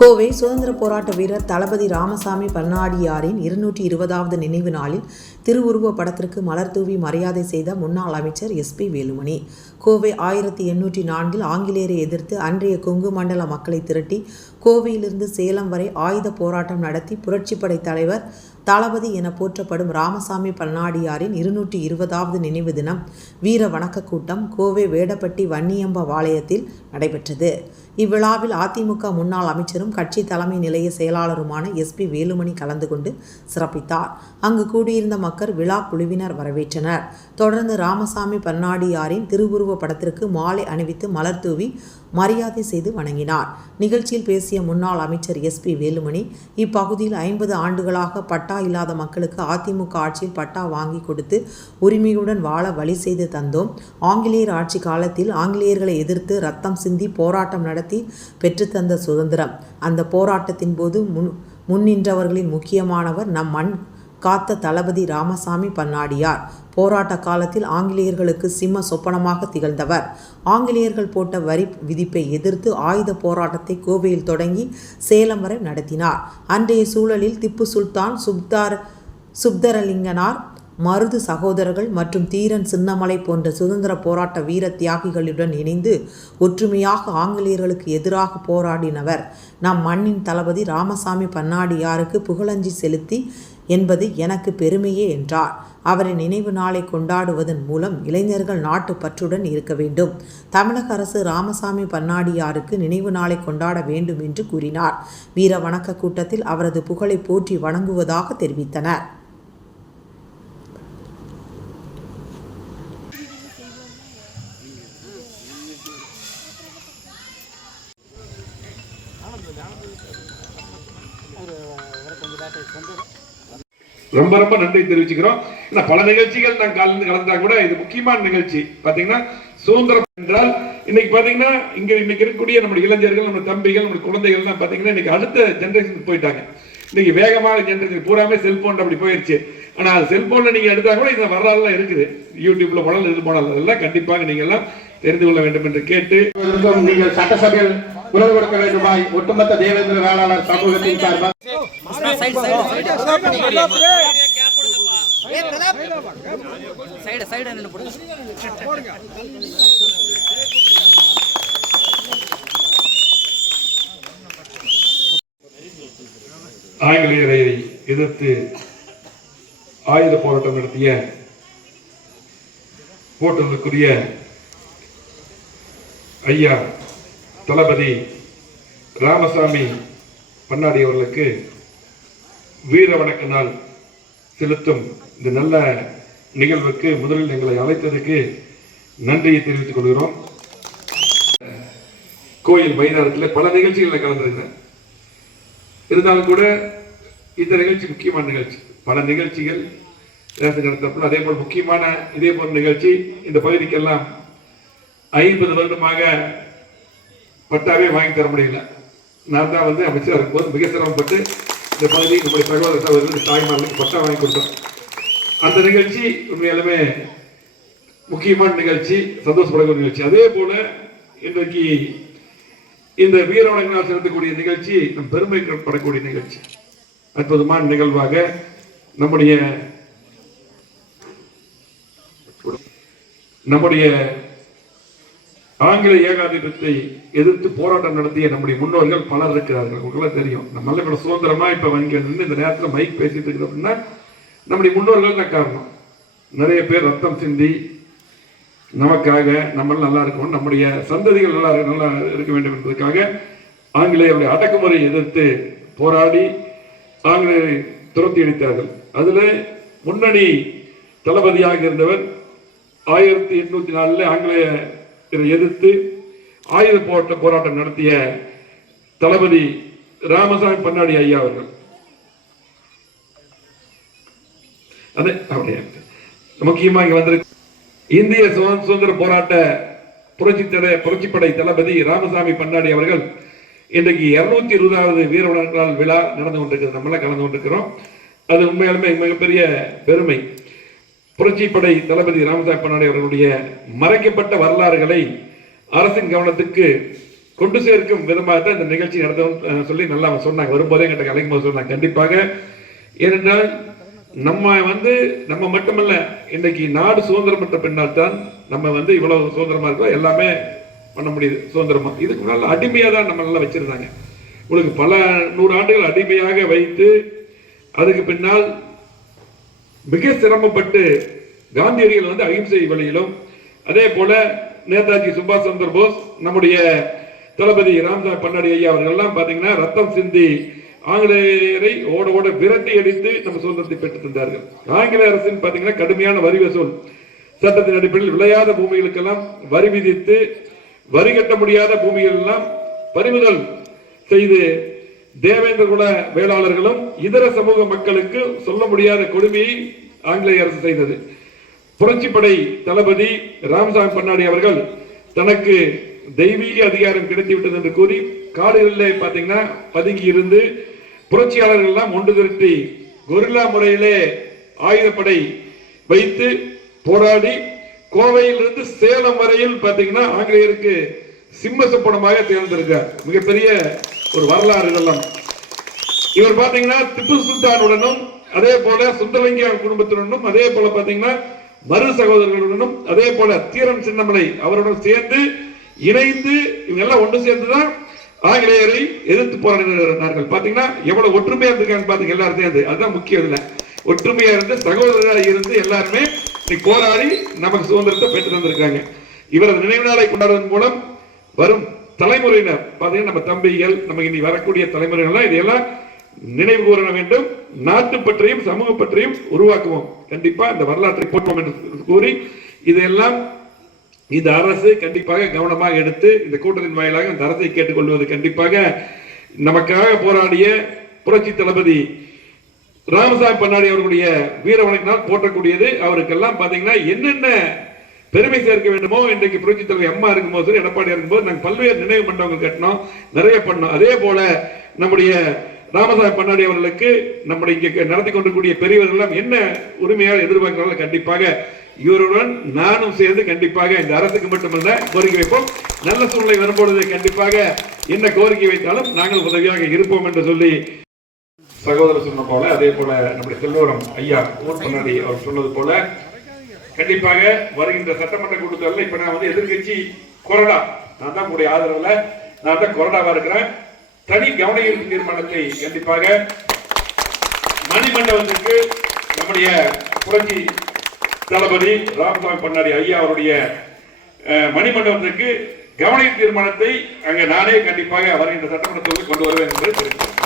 கோவை சுதந்திர போராட்ட வீரர் தளபதி ராமசாமி பன்னாடியாரின் 220வது நினைவு நாளில் திருவுருவ படத்திற்கு மலர் தூவி மரியாதை செய்த முன்னாள் அமைச்சர் SP வேலுமணி. கோவை 1804 ஆங்கிலேயரை எதிர்த்து அன்றைய கொங்கு மண்டல மக்களை திரட்டி கோவையிலிருந்து சேலம் வரை ஆயுத போராட்டம் நடத்தி புரட்சிப்படை தலைவர் தளபதி என போற்றப்படும் ராமசாமி பன்னாடியாரின் 220வது நினைவு தினம் வீர வணக்க கூட்டம் கோவை வேடப்பட்டி வன்னியம்ப வாளையத்தில் நடைபெற்றது. இவ்விழாவில் அதிமுக முன்னாள் அமைச்சரும் கட்சி தலைமை நிலைய செயலாளருமான SP வேலுமணி கலந்து கொண்டு சிறப்பித்தார். அங்கு கூடியிருந்த மக்கள் விழா குழுவினர் வரவேற்றனர். தொடர்ந்து ராமசாமி பன்னாடியாரின் திருவுருவ படத்திற்கு மாலை அணிவித்து மலர் தூவி மரியாதை செய்து வணங்கினார். நிகழ்ச்சியில் பேசிய முன்னாள் அமைச்சர் SP வேலுமணி, இப்பகுதியில் 50 ஆண்டுகளாக பட்டா இல்லாத மக்களுக்கு அதிமுக ஆட்சியில் பட்டா வாங்கி கொடுத்து உரிமையுடன் வாழ வழி செய்து தந்தோம். ஆங்கிலேயர் ஆட்சி காலத்தில் ஆங்கிலேயர்களை எதிர்த்து ரத்தம் சிந்தி போராட்டம் நடத்தி பெற்றுத்தந்த சுதந்திரம். அந்த போராட்டத்தின் போது முன்னின்றவர்களின் முக்கியமானவர் நம் மண் காத்த தளபதி ராமசாமி பன்னாடியார். போராட்ட காலத்தில் ஆங்கிலேயர்களுக்கு சிம்ம சொப்பனமாக திகழ்ந்தவர். ஆங்கிலேயர்கள் போட்ட வரி விதிப்பை எதிர்த்து ஆயுத போராட்டத்தை கோவையில் தொடங்கி சேலம் வரை நடத்தினார். அன்றைய சூழலில் திப்பு சுல்தான், சுப்தரலிங்கனார், மருது சகோதரர்கள் மற்றும் தீரன் சின்னமலை போன்ற சுதந்திர போராட்ட வீர தியாகிகளுடன் இணைந்து ஒற்றுமையாக ஆங்கிலேயர்களுக்கு எதிராக போராடினவர் நம் மண்ணின் தளபதி ராமசாமி பன்னாடியாருக்கு புகழஞ்சி செலுத்தி என்பது எனக்கு பெருமையே என்றார். அவரின் நினைவு நாளை கொண்டாடுவதன் மூலம் இளைஞர்கள் நாட்டு பற்றுடன் இருக்க வேண்டும். தமிழக அரசு ராமசாமி பன்னாடியாருக்கு நினைவு நாளை கொண்டாட வேண்டும் என்று கூறினார். வீர வணக்க கூட்டத்தில் அவரது புகழை போற்றி வணங்குவதாக தெரிவித்தனர். ரொம்ப ரொம்ப நன்றி தெரிவிச்சுக்கிறோம். பல நிகழ்ச்சிகள் நான் காலிருந்து கலந்தா கூட இது முக்கியமான நிகழ்ச்சி. பாத்தீங்கன்னா சுதந்திரம் என்றால் இன்னைக்கு பாத்தீங்கன்னா இன்னைக்கு இருக்கக்கூடிய நம்முடைய இளைஞர்கள், நம்ம தம்பிகள், நம்ம குழந்தைகள் எல்லாம் பாத்தீங்கன்னா இன்னைக்கு அடுத்த ஜெனரேஷனுக்கு போயிட்டாங்க. இன்னைக்கு வேகமாக ஜெனரேஷன் பூராமே செல்போன் அப்படி போயிருச்சு. ஆனா செல்போன்ல நீங்க எடுத்தா கூட இந்த வரலாறுலாம் இருக்குது. யூடியூப்ல போனாலும் இது போனாலும் அதெல்லாம் கண்டிப்பாக நீங்க எல்லாம் தெரிந்து கொள்ள வேண்டும் என்று கேட்டு நீங்கள் சட்டசபையில் குரல் கொடுக்க வேண்டுமாய் ஒட்டுமொத்த தேவேந்திர வேளாளர் சமூகத்தின் சார்பாக ஆங்கிலேயரை எதிர்த்து ஆயுத போராட்டம் நடத்திய போட்டதற்குரிய ஐயா தளபதி ராமசாமி பன்னாடி அவர்களுக்கு வீர வணக்க நாள் செலுத்தும் இந்த நல்ல நிகழ்வுக்கு முதலில் எங்களை அழைத்ததுக்கு நன்றியை தெரிவித்துக் கொள்கிறோம். கோயில் மைதானத்தில் பல நிகழ்ச்சிகளில் கலந்திருக்கிறேன். இருந்தாலும் கூட இந்த நிகழ்ச்சி முக்கியமான நிகழ்ச்சி. பல நிகழ்ச்சிகள் நடத்தப்படும். அதே போல் முக்கியமான இதே போன்ற நிகழ்ச்சி இந்த பகுதிக்கெல்லாம் 50 வருடமாக பட்டாவே வாங்கி தர முடியல. நான் தான் அமைச்சராக இருக்கும்போது மிக சிரமப்பட்டு இந்த பகுதி நம்முடைய சகோதர சகோதரர்களுக்கு தாய்மார்களுக்கு பட்டா வாங்கி கொடுத்தோம். அந்த நிகழ்ச்சி உண்மையாலுமே முக்கியமான நிகழ்ச்சி, சந்தோஷப்படக்கூடிய நிகழ்ச்சி. அதே போல இன்றைக்கு இந்த வீர வணக்க நாள் செலுத்தக்கூடிய நிகழ்ச்சி நம் பெருமைப்படக்கூடிய நிகழ்ச்சி. அற்புதமான நிகழ்வாக நம்முடைய ஆங்கில ஏகாதிபத்தியத்தை எதிர்த்து போராட்டம் நடத்திய நம்முடைய முன்னோர்கள் பலர் இருக்கிறார்கள். உங்களுக்குலாம் தெரியும். நம்மளால இப்ப சுதந்திரமா இப்ப வந்து இந்த நேரத்தில் மைக் பேசிட்டு இருக்கிறோம் அப்படின்னா நம்முடைய முன்னோர்கள் தான் காரணம். நிறைய பேர் ரத்தம் சிந்தி நமக்காக நம்ம நல்லா இருக்கணும், நம்முடைய சந்ததிகள் நல்லா இருக்க வேண்டும் என்பதற்காக ஆங்கிலேயருடைய அடக்குமுறையை எதிர்த்து போராடி ஆங்கிலேயரை துரத்தி அடித்தார்கள். அதுல முன்னணி தளபதியாக இருந்தவர் 1804 ஆங்கிலேய எதிர்த்து ஆயுத போராட்டம் நடத்திய தளபதி ராமசாமி பன்னாடி ஐயா அவர்கள். அது அப்படியே முக்கியமாக இங்க வந்திருக்கு. இந்திய சுதந்திர போராட்ட புரட்சிப்படை தளபதி ராமசாமி பன்னாடி அவர்கள் இன்றைக்கு 220வது வீர வணக்க நாள் விழா நடந்து கொண்டிருக்கிறது. நம்மளாம் கலந்து கொண்டிருக்கிறோம். அது உண்மையாலுமே மிகப்பெரிய பெருமை. புரட்சிப்படை தளபதி ராமசாமி பன்னாடி அவர்களுடைய மறைக்கப்பட்ட வரலாறுகளை அரசின் கவனத்துக்கு கொண்டு சேர்க்கும் விதமாக தான் இந்த நிகழ்ச்சி நடத்தணும் சொல்லி நல்லா சொன்னாங்க. வரும்போதே என்கிட்ட கலைக்கும் போது சொன்னாங்க. கண்டிப்பாக, ஏனென்றால் நம்ம மட்டுமல்ல, இன்றைக்கு நாடு சுதந்திரம் பெற்ற பின்னால் தான் நம்ம இவ்வளவு சுதந்திரமா இருக்கோம், எல்லாமே பண்ண முடியுது சுதந்திரமா. இதுக்கு முன்னால் அடிமையாக தான் நம்ம நல்லா வச்சிருந்தாங்க. உங்களுக்கு பல 100 ஆண்டுகள் அடிமையாக வைத்து அதுக்கு பின்னால் மிக சிரமப்பட்டு காந்தியடிகள் அகிம்சை வழியிலும், அதே போல நேதாஜி சுபாஷ் சந்திர போஸ், நம்முடைய தளபதி ராமசாமி பன்னாடி ஐயா அவர்கள் எல்லாம் பாத்தீங்கன்னா ரத்தம் சிந்தி ஆங்கிலேயரை ஓட ஓட விரட்டி அடித்து நம்ம சுதந்திரத்தை பெற்று தந்தார்கள். ஆங்கிலேய அரசின் பாத்தீங்கன்னா கடுமையான வரி வசூல் சட்டத்தின் அடிப்படையில் விளையாத பூமிகளுக்கெல்லாம் வரி விதித்து, வரி கட்ட முடியாத பூமிகள் எல்லாம் பறிமுதல் செய்து தேவேந்திர குல வேளாளர்களும் இதர சமூக மக்களுக்கு சொல்ல முடியாத கொடுமையை ஆங்கிலேய அரசு செய்தது. புரட்சிப்படை தளபதி ராமசாமி பன்னாடி அவர்கள் தனக்கு தெய்வீக அதிகாரம் கிடைத்துவிட்டது என்று கூறி காடுகளிலே பாத்தீங்கன்னா பதுங்கி இருந்து புரட்சியாளர்கள் எல்லாம் ஒன்று திரட்டி கொரில்லா முறையிலே ஆயுதப்படை வைத்து போராடி கோவையிலிருந்து சேலம் வரையில் பாத்தீங்கன்னா ஆங்கிலேயருக்கு சிம்ம சொப்பனமாக தேர்ந்தெடுக்கிறார். மிகப்பெரிய ஒரு வரலாறு இதெல்லாம். இவர் பாத்தீங்கன்னா திப்பு சுல்தானுடனும், அதே போல சுந்தரலிங்க குடும்பத்துடனும், அதே போல பாத்தீங்கன்னா மரு சகோதரர்களுடனும், அதே போல தீரன் சின்னமலை அவருடன் சேர்ந்து இணைந்து இவங்க எல்லாம் ஒன்று சேர்ந்துதான் ஆங்கிலேயரை எதிர்த்து போராடினார்கள். பாத்தீங்கன்னா எவ்வளவு ஒற்றுமையா இருந்திருக்காங்க பாத்தீங்க, எல்லாரும் சேர்ந்து. அதுதான் முக்கியம். இதுல ஒற்றுமையா இருந்து சகோதரராக இருந்து எல்லாருமே போராடி நமக்கு சுதந்திரத்தை பெற்று தந்திருக்காங்க. இவரது நினைவு நாளை கொண்டாடுவதன் மூலம் வரும் தலைமுறையினர் பாத்தீங்கன்னா நம்ம தம்பிகள், நமக்கு இனி வரக்கூடிய தலைமுறைகள் இதையெல்லாம் நினைவு கூற வேண்டும். நாட்டு பற்றியும் சமூக பற்றியும் உருவாக்குவோம். கண்டிப்பா இந்த வரலாற்றை போற்றுவோம் என்று கூறி இதெல்லாம் இந்த அரசு கண்டிப்பாக கவனமாக எடுத்து இந்த கூட்டத்தின் வாயிலாக இந்த அரசை கேட்டுக்கொள்வது கண்டிப்பாக நமக்காக போராடிய புரட்சி தளபதி ராமசாமி பன்னாடி அவர்களுடைய வீர வணக்கினால் போற்றக்கூடியது. அவருக்கெல்லாம் பாத்தீங்கன்னா என்னென்ன பெருமை சேர்க்க வேண்டுமோ, இன்றைக்கு புரட்சி தலைவர் அம்மா இருக்கும்போது சரி, எடப்பாடி இருக்கும்போது நாங்கள் பல்வேறு நினைவு மண்டபங்கள் கட்டினோம், நிறைய பண்ணோம். அதே போல நம்முடைய ராமசாமி பன்னாடி அவர்களுக்கு நம்முடைய இங்கே நடத்தி கொண்டிருக்கூடிய பெரியவர்கள் எல்லாம் என்ன உரிமையாக எதிர்பார்க்கிறார்கள், கண்டிப்பாக இவருடன் நானும் சேர்ந்து கண்டிப்பாக இந்த அரசுக்கு மட்டுமல்ல கோரிக்கை வைப்போம். நல்ல சூழ்நிலை வரும்பொழுது கண்டிப்பாக என்ன கோரிக்கை வைத்தாலும் நாங்கள் உதவியாக இருப்போம் என்று சொல்லி சகோதரர் சொன்ன போல, அதே போல நம்முடைய செல்வரம் ஐயா ஊர் பன்னாடி அவர் சொன்னது போல கண்டிப்பாக வருகின்ற சட்டமன்ற கூட்டத்தில் இப்ப நான் எதிர்கட்சி கொறடா, நான் தான் உங்களுடைய ஆதரவுல நான் தான் கொறடாவா இருக்கிறேன். தனி கவன ஈர்ப்பு தீர்மானத்தை கண்டிப்பாக மணிமண்டபத்திற்கு நம்முடைய புரட்சி தளபதி ராமசாமி பன்னாடி ஐயா அவருடைய மணிமண்டபத்திற்கு கவன ஈர்ப்பு தீர்மானத்தை அங்க நானே கண்டிப்பாக வருகின்ற சட்டமன்றத்தில் கொண்டு வருவேன் என்று தெரிவித்தேன்.